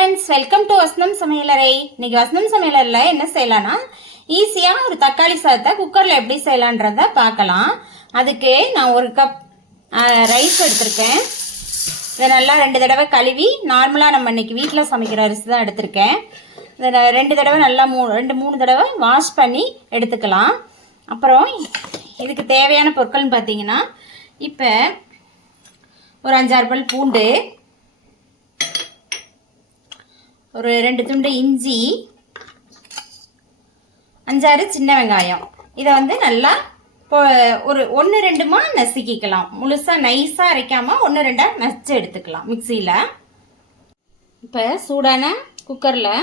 Friends, welcome to வசனம் சமையலறை. இன்னைக்கு வசனம் சமையலறையில் என்ன செய்யலாம்னா, ஈஸியாக ஒரு தக்காளி சாதத்தை குக்கரில் எப்படி செய்யலான்றத பார்க்கலாம். அதுக்கு நான் ஒரு கப் ரைஸ் எடுத்திருக்கேன். இதை நல்லா 2 தடவை கழுவி, நார்மலாக நம்ம இன்னைக்கு வீட்டில் சமைக்கிற அரிசி தான் எடுத்திருக்கேன். இதை 2 தடவை நல்லா 2-3 தடவை வாஷ் பண்ணி எடுத்துக்கலாம். அப்புறம் இதுக்கு தேவையான பொருட்கள்னு பார்த்தீங்கன்னா, இப்போ ஒரு 5-6 பல் பூண்டு, ஒரு 2 துண்டு இஞ்சி, 5-6 சின்ன வெங்காயம். இதை நல்லா ஒரு 1-2 நசுக்கிக்கலாம். முழுசாக நைஸாக அரைக்காமல் 1-2 நச்சு எடுத்துக்கலாம் மிக்சியில். இப்போ சூடான குக்கரில்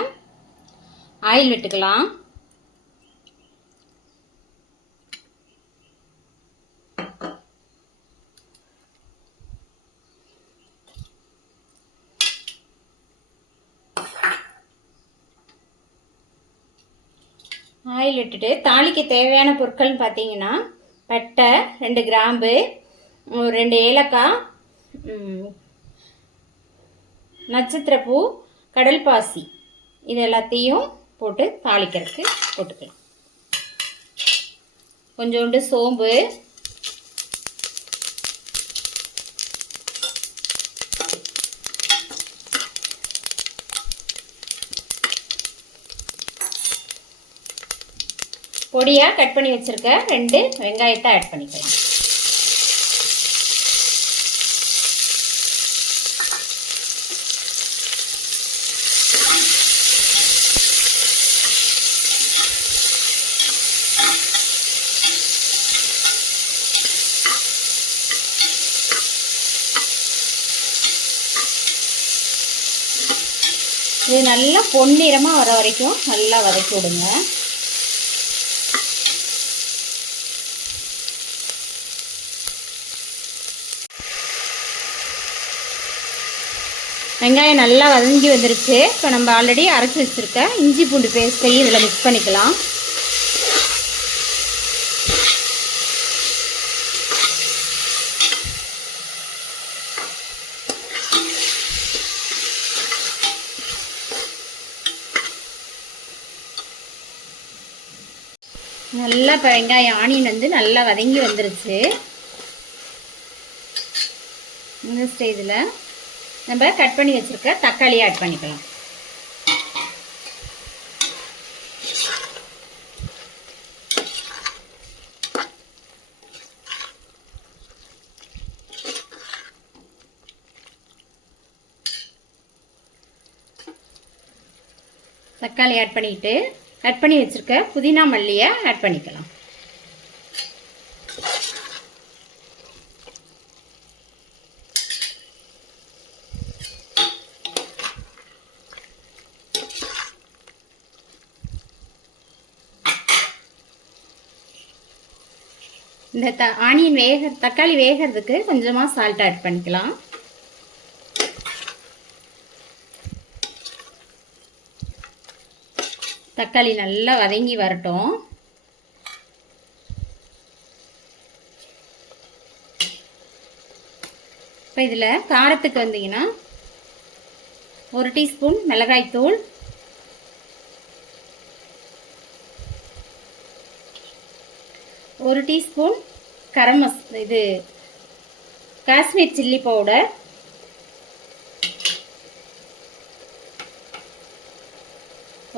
ஆயில் விட்டுக்கலாம். ஆயில் விட்டுட்டு தாளிக்கு தேவையான பொருட்கள்னு பார்த்தீங்கன்னா, பட்டை, 2 கிராம்பு, 2 ஏலக்காய், நட்சத்திரப்பூ, கடல் பாசி, இது எல்லாத்தையும் போட்டு தாளிக்கிறதுக்கு போட்டுக்கலாம். கொஞ்சோண்டு சோம்பு, பொடியாக கட் பண்ணி வச்சுருக்க 2 வெங்காயத்தை ஆட் பண்ணிக்கலாம். இது நல்லா பொன்னிறமாக வர வரைக்கும் நல்லா வதக்கி விடுங்க. வெங்காயம் நல்லா வதங்கி வந்துருச்சு. இப்போ நம்ம ஆல்ரெடி அரைச்சி வச்சுருக்க இஞ்சி பூண்டு பேஸ்ட்டையும் இதில் மிக்ஸ் பண்ணிக்கலாம். நல்லா இப்போ வெங்காயம் ஆனியன் நல்லா வதங்கி வந்துருச்சு. இந்த ஸ்டேஜில் நம்ம கட் பண்ணி வச்சுருக்க தக்காளியை ஆட் பண்ணிக்கலாம். தக்காளி ஆட் பண்ணிட்டு கட் பண்ணி வச்சுருக்க புதினா மல்லியை ஆட் பண்ணிக்கலாம். இந்த ஆனியன் தக்காளி வேகிறதுக்கு கொஞ்சமாக சால்ட் ஆட் பண்ணிக்கலாம். தக்காளி நல்லா வதங்கி வரட்டும். இப்போ இதில் காரத்துக்கு வந்தீங்கன்னா 1 டீஸ்பூன் மிளகாய்த்தூள், 1 டீஸ்பூன் காஷ்மீர் சில்லி பவுடர்,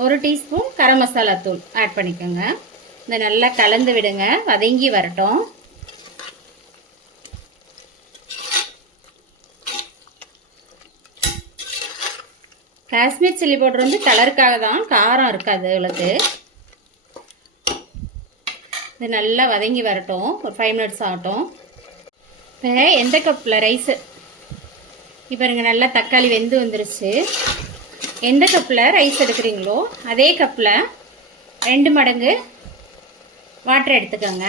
1 டீஸ்பூன் கரம் மசாலா தூள் ஆட் பண்ணிக்கோங்க. இதை நல்லா கலந்து விடுங்க, வதங்கி வரட்டும். காஷ்மீர் சில்லி பவுடர் கலருக்காக தான், காரம் இருக்காது உங்களுக்கு. இது நல்லா வதங்கி வரட்டும், ஒரு 5 மினிட்ஸ் ஆகட்டும். இப்போ எந்த கப்பில் ரைஸு, இப்போ நல்லா தக்காளி வெந்து வந்துருச்சு. எந்த கப்பில் ரைஸ் எடுக்கிறீங்களோ அதே கப்பில் 2 மடங்கு வாட்டர் எடுத்துக்கோங்க.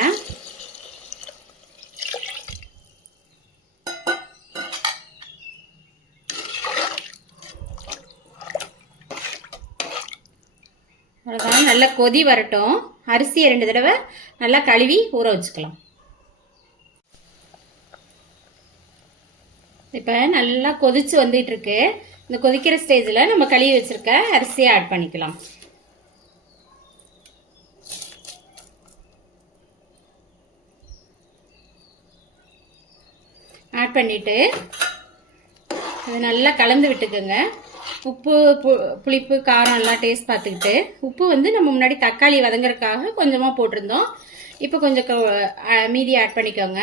அவ்வளோதான், நல்லா கொதி வரட்டும். அரிசியை 2 தடவை நல்லா கழுவி ஊற வச்சுக்கலாம். இப்போ நல்லா கொதிச்சு வந்துட்டு இருக்கு. இந்த கொதிக்கிற ஸ்டேஜில் நம்ம கழுவி வச்சிருக்க அரிசியை ஆட் பண்ணிக்கலாம். ஆட் பண்ணிவிட்டு அது நல்லா கலந்து விட்டுக்குங்க. உப்பு புளிப்பு காரம் எல்லாம் டேஸ்ட் பார்த்துக்கிட்டு, உப்பு வந்து நம்ம முன்னாடி தக்காளி வதங்குறதுக்காக கொஞ்சமாக போட்டிருந்தோம். இப்போ கொஞ்சம் மீதி ஆட் பண்ணிக்கோங்க.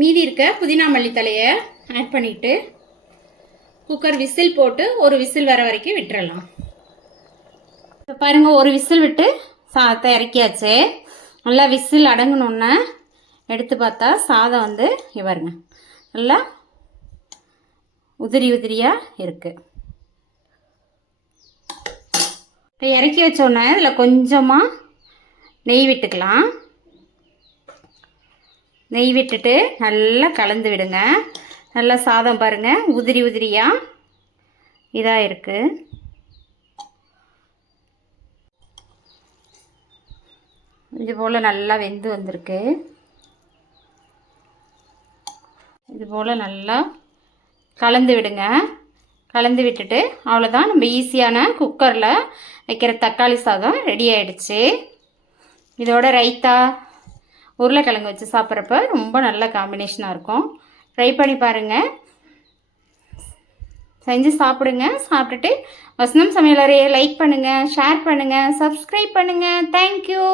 மீதி இருக்க புதினா மல்லி தலையை ஆட் பண்ணிவிட்டு குக்கர் விசில் போட்டு ஒரு விசில் வர வரைக்கும் விட்டுறலாம். இப்போ பாருங்கள், ஒரு விசில் விட்டு சாதத்தை இறக்கியாச்சு. நல்லா விசில் அடங்கணுன்னு எடுத்து பார்த்தா சாதம் வந்து பாருங்க நல்லா உதிரி உதிரியாக இருக்குது. இப்போ இறக்கி வச்சோன்னே இதில் கொஞ்சமாக நெய் விட்டுக்கலாம். நெய் விட்டுட்டு நல்லா கலந்து விடுங்க. நல்லா சாதம் பாருங்கள் உதிரி உதிரியாக இதாக இருக்குது. இது போல் நல்லா வெந்து வந்திருக்கு. இது போல் நல்லா கலந்து விடுங்க. கலந்து விட்டுட்டு அவ்வளோதான், நம்ம ஈஸியான குக்கரில் வைக்கிற தக்காளி சாதம் ரெடி ஆகிடுச்சு. இதோட ரைத்தா உருளைக்கிழங்கு வச்சு சாப்பிட்றப்ப ரொம்ப நல்ல காம்பினேஷனாக இருக்கும். ட்ரை பண்ணி பாருங்கள், செஞ்சு சாப்பிடுங்க. சாப்பிட்டுட்டு வசனம் சமையலறையை லைக் பண்ணுங்கள், ஷேர் பண்ணுங்கள், சப்ஸ்கிரைப் பண்ணுங்கள். தேங்க்யூ.